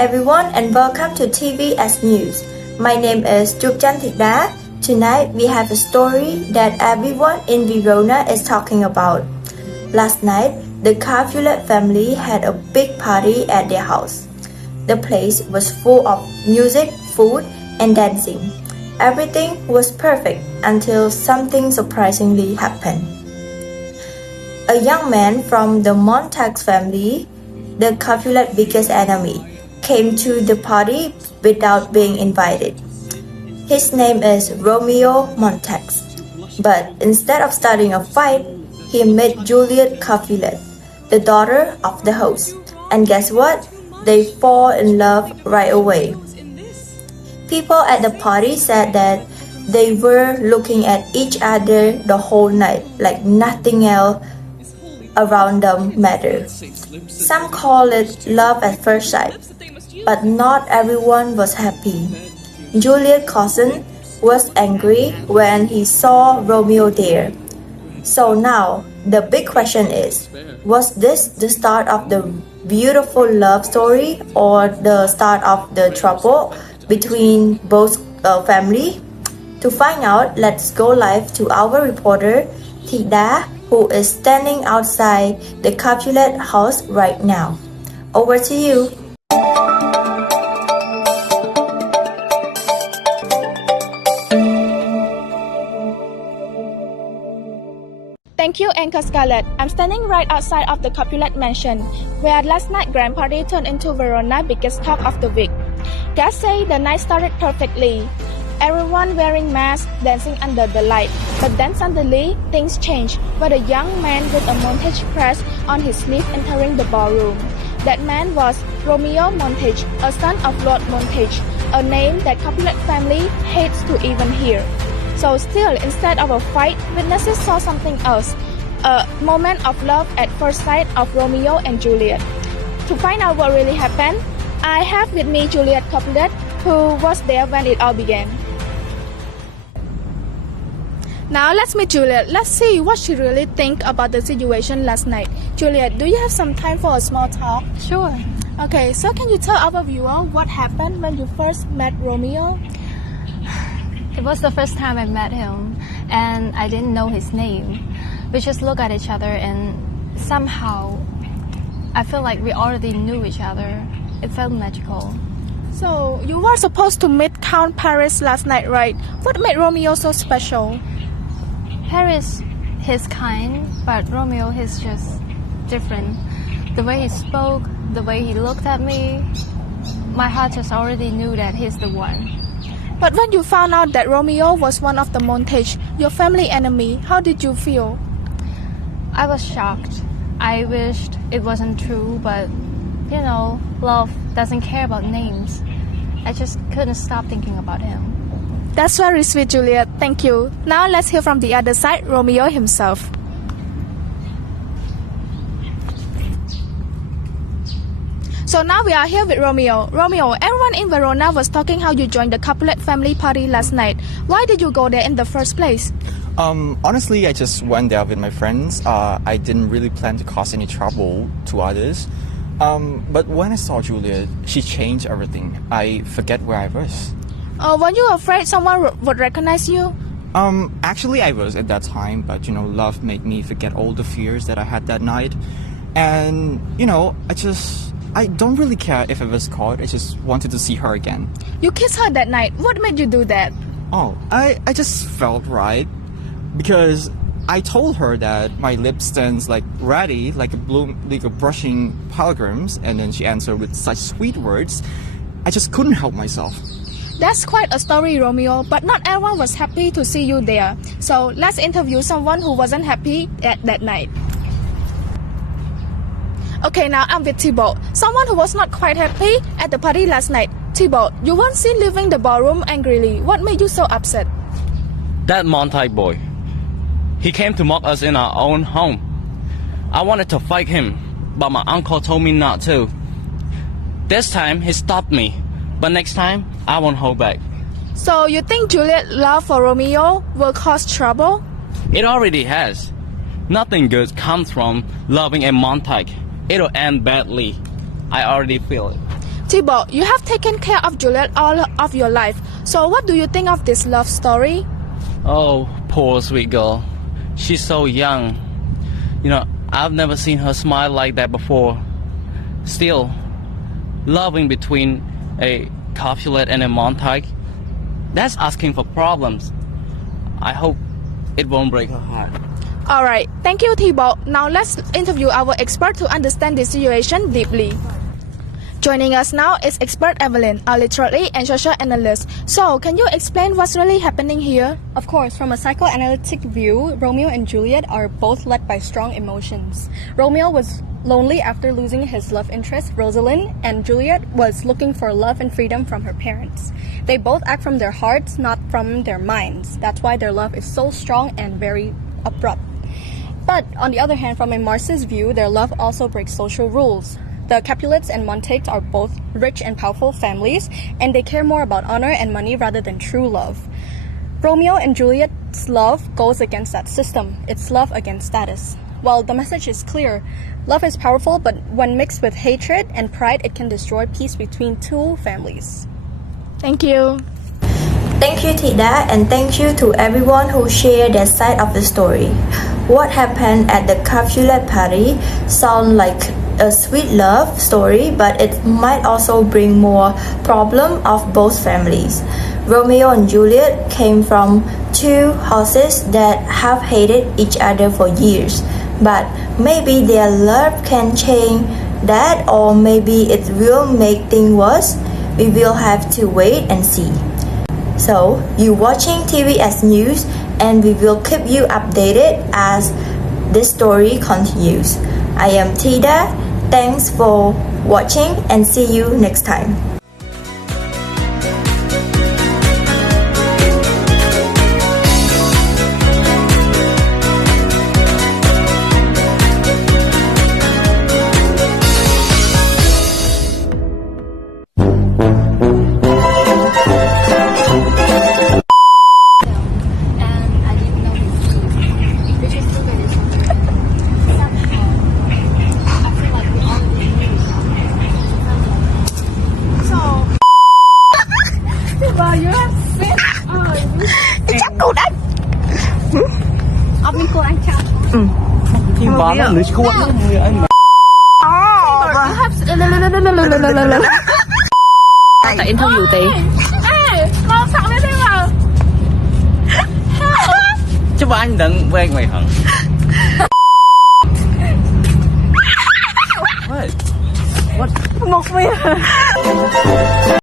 everyone and welcome to TVS News. My name is Thida. Tonight we have a story that everyone in Verona is talking about. Last night, the Capulet family had a big party at their house. The place was full of music, food, and dancing. Everything was perfect until something surprisingly happened. A young man from the Montague family, the Capulet's biggest enemy, came to the party without being invited. His name is Romeo Montague, but instead of starting a fight, he met Juliet Capulet, the daughter of the host, and guess what? They fall in love right away. People at the party said that they were looking at each other the whole night like nothing else around them mattered. Some call it love at first sight, but not everyone was happy. Juliet's cousin was angry when he saw Romeo there. So now, the big question is, was this the start of the beautiful love story or the start of the trouble between both families? To find out, let's go live to our reporter, Thida, who is standing outside the Capulet house right now. Over to you. Thank you, Anchor Scarlett. I'm standing right outside of the Capulet mansion, where last night's grand party turned into Verona's biggest talk of the week. Guests say the night started perfectly. Everyone wearing masks, dancing under the light. But then suddenly, things changed, with a young man with a Montague crest on his sleeve entering the ballroom. That man was Romeo Montague, a son of Lord Montague, a name that Capulet family hates to even hear. So still, instead of a fight, witnesses saw something else, a moment of love at first sight of Romeo and Juliet. To find out what really happened, I have with me Juliet Capulet, who was there when it all began. Now let's meet Juliet. Let's see what she really thinks about the situation last night. Juliet, do you have some time for a small talk? Sure. Okay, so can you tell our viewer what happened when you first met Romeo? It was the first time I met him, and I didn't know his name. We just looked at each other, and somehow I feel like we already knew each other. It felt magical. So, you were supposed to meet Count Paris last night, right? What made Romeo so special? Paris, he's kind, but Romeo, he's just different. The way he spoke, the way he looked at me, my heart just already knew that he's the one. But when you found out that Romeo was one of the Montague, your family enemy, how did you feel? I was shocked. I wished it wasn't true, but love doesn't care about names. I just couldn't stop thinking about him. That's very sweet, Juliet. Thank you. Now let's hear from the other side, Romeo himself. So now we are here with Romeo. Romeo, everyone in Verona was talking how you joined the Capulet family party last night. Why did you go there in the first place? Honestly, I just went there with my friends. I didn't really plan to cause any trouble to others. But when I saw Juliet, she changed everything. I forget where I was. Were you afraid someone would recognize you? Actually I was at that time, but love made me forget all the fears that I had that night. And, I don't really care if I was caught. I just wanted to see her again. You kissed her that night. What made you do that? Oh, I just felt right. Because I told her that my lip stands ready, like a brushing pilgrims, and then she answered with such sweet words. I just couldn't help myself. That's quite a story, Romeo, but not everyone was happy to see you there. So let's interview someone who wasn't happy at that night. Okay, now I'm with Thibault, someone who was not quite happy at the party last night. Thibault, you weren't seen leaving the ballroom angrily. What made you so upset? That Montague boy. He came to mock us in our own home. I wanted to fight him, but my uncle told me not to. This time, he stopped me, but next time, I won't hold back. So you think Juliet's love for Romeo will cause trouble? It already has. Nothing good comes from loving a Montague. It'll end badly. I already feel it. Thibaut, you have taken care of Juliet all of your life. So what do you think of this love story? Oh, poor sweet girl. She's so young. I've never seen her smile like that before. Still, loving between a Capulet and a Montague, that's asking for problems. I hope it won't break her heart. Alright, thank you Thibaut. Now let's interview our expert to understand the situation deeply. Joining us now is expert Evelyn, a literary and social analyst. So, can you explain what's really happening here? Of course, from a psychoanalytic view, Romeo and Juliet are both led by strong emotions. Romeo was lonely after losing his love interest, Rosalind, and Juliet was looking for love and freedom from her parents. They both act from their hearts, not from their minds. That's why their love is so strong and very abrupt. But on the other hand, from a Marxist view, their love also breaks social rules. The Capulets and Montagues are both rich and powerful families, and they care more about honor and money rather than true love. Romeo and Juliet's love goes against that system. It's love against status. Well, the message is clear. Love is powerful, but when mixed with hatred and pride, it can destroy peace between two families. Thank you. Thank you, Tida, and thank you to everyone who shared their side of the story. What happened at the Capulet party sounds like a sweet love story, but it might also bring more problem of both families. Romeo and Juliet came from two houses that have hated each other for years, but maybe their love can change that, or maybe it will make things worse. We will have to wait and see. So, you watching TVS News, and we will keep you updated as this story continues. I am Tida. Thanks for watching and see you next time. Thiên bóng nó lưới cuốn người anh. Tại interview tí. Chứ bà anh định quen mày hận.